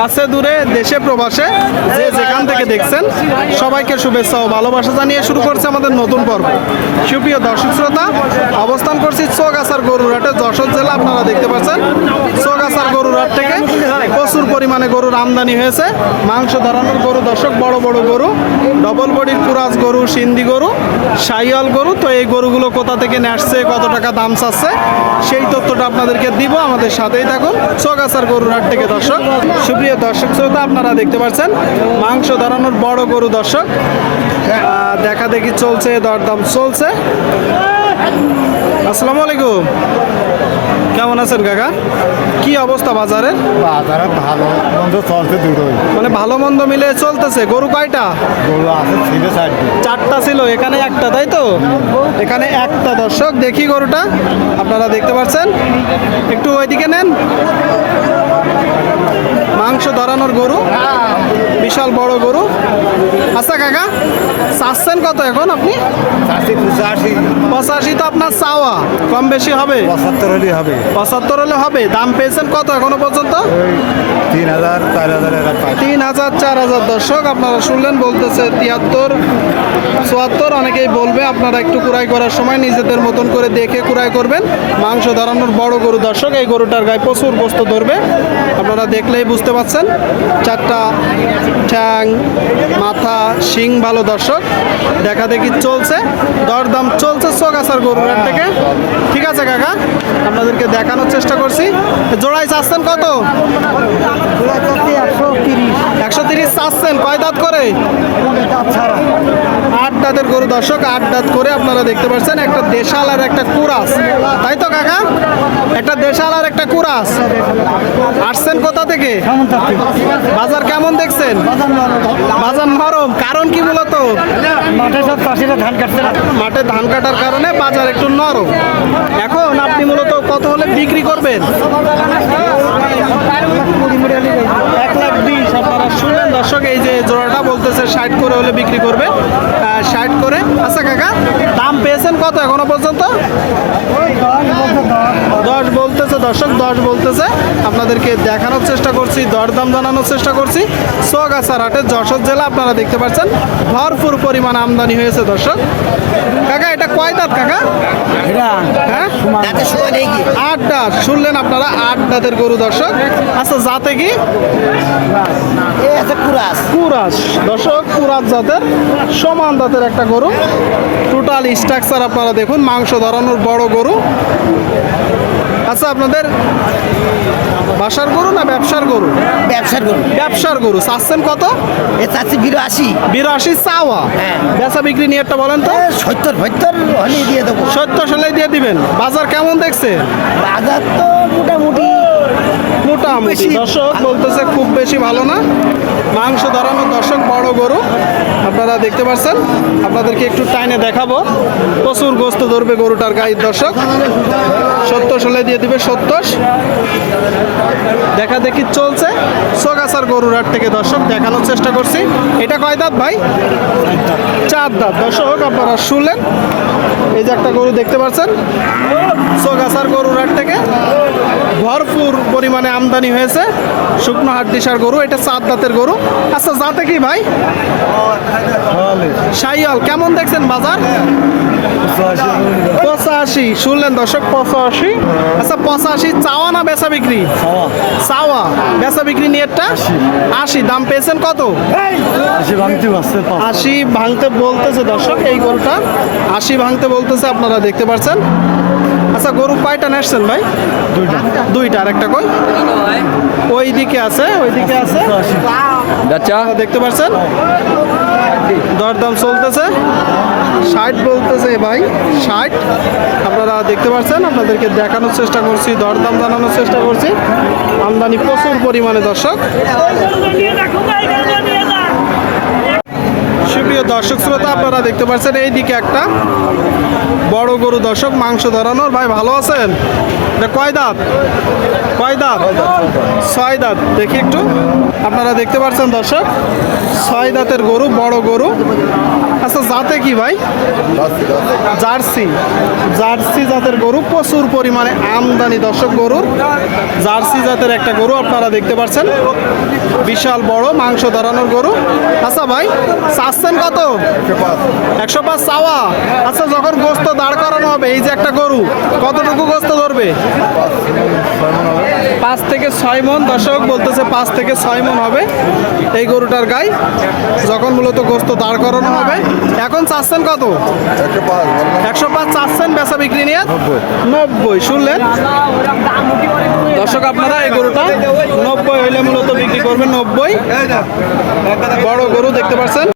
কাছে দূরে, দেশে প্রবাসে, যে যেখান থেকে দেখছেন, সবাইকে শুভেচ্ছা ও ভালোবাসা জানিয়ে শুরু করছে আমাদের নতুন পর্ব। সুপ্রিয় দর্শক শ্রোতা, অবস্থান করছি চৌগাছার গরুরহাটে, যশোর জেলা, আপনারা দেখতে পাচ্ছেন। চৌগাছার গরুরহাট থেকে প্রচুর পরিমাণে গরুর আমদানি হয়েছে। মাংস ধরানোর গরু দর্শক, বড় বড় গরু ডবল বডির কুরাজ গরু, সিন্ধি গরু, সাইয়াল গরু। তো এই গরুগুলো কোথা থেকে আসছে, কত টাকা দাম চাচ্ছে, সেই তথ্যটা আপনাদেরকে দিব। আমাদের সাথেই থাকুন, চৌগাছার গরুর হাট থেকে দর্শক। সুপ্রিয় দর্শক শ্রোতা আপনারা দেখতে পাচ্ছেন মাংস ধরানোর বড় গরু দর্শক। আহ, দেখা দেখি চলছে দরদাম চলছে। আসসালামু আলাইকুম। কেমন আছেন কাকা? কি অবস্থা বাজারের? বাজারে ভালো মন্দ চলছে দুটোই। মানে ভালো মন্দ মিলে চলতেছে। গরু কয়টা? গরু আছে ছিল চারটে। চারটা ছিল এখানে একটা তাই তো? এখানে একটা দর্শক দেখি গরুটা। আপনারা দেখতে পাচ্ছেন। একটু ওইদিকে নেন। মাংস ধরানোর গরু? বিশাল বড় গরু। আচ্ছা কাকা চাচ্ছেন কত এখন আপনি? পঁচাশি। তো আপনার চাওয়া। কম বেশি হবে? পঁচাত্তর হলেই হবে। পঁচাত্তর হলে হবে। দাম পেয়েছেন কত এখনও পর্যন্ত? তিন হাজার চার হাজার তিন হাজার চার হাজার। দর্শক আপনারা শুনলেন বলতেছে তিয়াত্তর চুয়াত্তর। অনেকেই বলবে আপনারা একটু কুড়াই করার সময় নিজেদের মতন করে দেখে কুড়াই করবেন। মাংস ধরানোর বড় গরু। দর্শক এই গরুটার গায়ে প্রচুর বস্ত ধরবে। আপনারা দেখলেই বুঝতে পারছেন। চারটা শিং ভালো দর্শক। দেখা দেখি চলছে, দরদাম চলছে চোগাছার গরুর থেকে। ঠিক আছে কাকা, আপনাদেরকে দেখানোর চেষ্টা করছি। জোড়াই চাচ্ছেন কত? একশো তিরিশ চাচ্ছেন, কয় দাঁত করে? আট দাঁতের গরু দর্শক, আট দাঁত করে আপনারা দেখতে পাচ্ছেন, একটা দেশাল আর একটা কুরাস। তাই তো কাকা? একটা দেশাল আর একটা কুরাস। আসছেন কোথা থেকে? বাজার কেমন দেখছেন? বাজার নরম। কারণ কি মূলত মাঠে সব চাষিরা ধান কাটছে না। মাঠে ধান কাটার কারণে বাজার একটু নরম। এখন আপনি মূলত কত হলে বিক্রি করবেন? এক লাখ বিশ আপনারা শুনলেন দর্শক এই যে জোড়াটা বলতেছে ষাট করে হলে বিক্রি করবে। ষাট করে। আচ্ছা কাকা দাম পেয়েছেন কত এখনও পর্যন্ত? দর্শক দশ বলতেছে আপনাদেরকে দেখানোর চেষ্টা করছি দরদাম জানানোর চেষ্টা করছি। সোগাছার হাটে যশোর জেলা আপনারা দেখতে পাচ্ছেন ভরপুর পরিমাণ আমদানি হয়েছে দর্শক। কাকা এটা কয় দাঁত কাকা? হ্যাঁ? আট দাঁত। শুনলেন আপনারা আট দাঁতের গরু দর্শক। আচ্ছা যাতে কি? কুরাস। দর্শক কুরাস জাতের সমান জাতের একটা গরু। টোটাল স্ট্রাকচার আপনারা দেখুন মাংস ধরানোর বড় গরু। আচ্ছা আপনাদের বাসার গরু না ব্যবসার গরু? ব্যবসার গরু। ব্যবসার গরু। চাচ্ছেন কত? এ চাচ্ছি বিরাশি। বিরাশি চাওয়া। হ্যাঁ। বেচা বিক্রি নিয়ে একটা বলেন তো। সত্তর সত্তর হলেই দিয়ে দেবো। সত্তর হলেই দিয়ে দিবেন। বাজার কেমন দেখছে? বাজার তো মোটামুটি মোটামুটি দর্শক বলতেছে খুব বেশি ভালো না। মাংস ধরানো দর্শক বড় গরু। আপনারা দেখতে পাচ্ছেন আপনাদেরকে একটু টাইনে দেখাবো। প্রচুর গোস্ত ধরবে গরুটার গায়ের দর্শক। সত্তর সালে দিয়ে দিবে সত্তর। দেখা দেখি চলছে। সোগাছার গরুর হাট থেকে দর্শক দেখানোর চেষ্টা করছি। এটা কয় দাঁত ভাই? চার দাঁত। দর্শক আপনারা শুনলেন। এই যে একটা গরু দেখতে পাচ্ছেন? সোগাছার গরুর হাট থেকে ভরপুর পরিমাণে আমদানি হয়েছে। শুকনো হাড্ডিসার গরু, এটা চার দাঁতের গরু। আচ্ছা যাতে কি ভাই? সাইয়াল কেমন দেখছেন বাজার? পঁচাশি শুনলেন দর্শক পঁচাশি। আচ্ছা পঁচাশি চাওয়া না বেচা বিক্রি? চাওয়া। বেচা বিক্রি নিয়েটা আশি। দাম পেয়েছেন কত? আশি ভাঙতে বলতেছে দর্শক এই গরুটা। আশি ভাঙতে বলতেছে আপনারা দেখতে পাচ্ছেন আচ্ছা গরু কয়টা নেসছেন ভাই? দুইটা। দুইটা আর একটা কই ওই দিকে আছে। ওই দিকে আছে দেখতে পাচ্ছেন দরদাম চলতেছে। ষাট বলতেছে ভাই, ষাট। আপনারা দেখতে পাচ্ছেন, আপনাদেরকে দেখানোর চেষ্টা করছি, দরদাম জানানোর চেষ্টা করছি। আমদানি প্রচুর পরিমাণে, দর্শক। সুপ্রিয় দর্শক শ্রোতা, আপনারা দেখতে পাচ্ছেন এই দিকে একটা বড় গরু দর্শক, মাংস ধরানোর। ভাই, ভালো আছেন? কয় দাঁত? কয় দাঁত? ছয় দাঁত। দেখি একটু। আপনারা দেখতে পাচ্ছেন দর্শক, ছয় দাঁতের গরু, বড় গরু। আচ্ছা জাতে কি ভাই? জার্সি। জার্সি জাতের গরু, প্রচুর পরিমাণে আমদানি দর্শক গরুর। জার্সি জাতের একটা গরু আপনারা দেখতে পাচ্ছেন। বিশাল বড়, মাংস ধরানোর গরু। আচ্ছা ভাই, চাচ্ছেন কত? একশো পাঁচ চাওয়া। আচ্ছা যখন গোস্ত দাঁড় করানো হবে, এই যে একটা গরু, কতটুকু গোস্ত ধরবে? পাঁচ থেকে ছয় মন, দর্শক বলতেছে পাঁচ থেকে ছয় মন হবে এই গরুটার গাই। যখন মূলত গোস্ত দাঁড় করানো হবে। এখন চাচ্ছেন কত? একশো পাঁচ চাচ্ছেন, বেচা বিক্রি নিয়ে নব্বই। শুনলেন? দর্শক, আপনারা এই গরুটা নব্বই হইলে মূলত বিক্রি করবেন নব্বই। বড় গরু দেখতে পাচ্ছেন।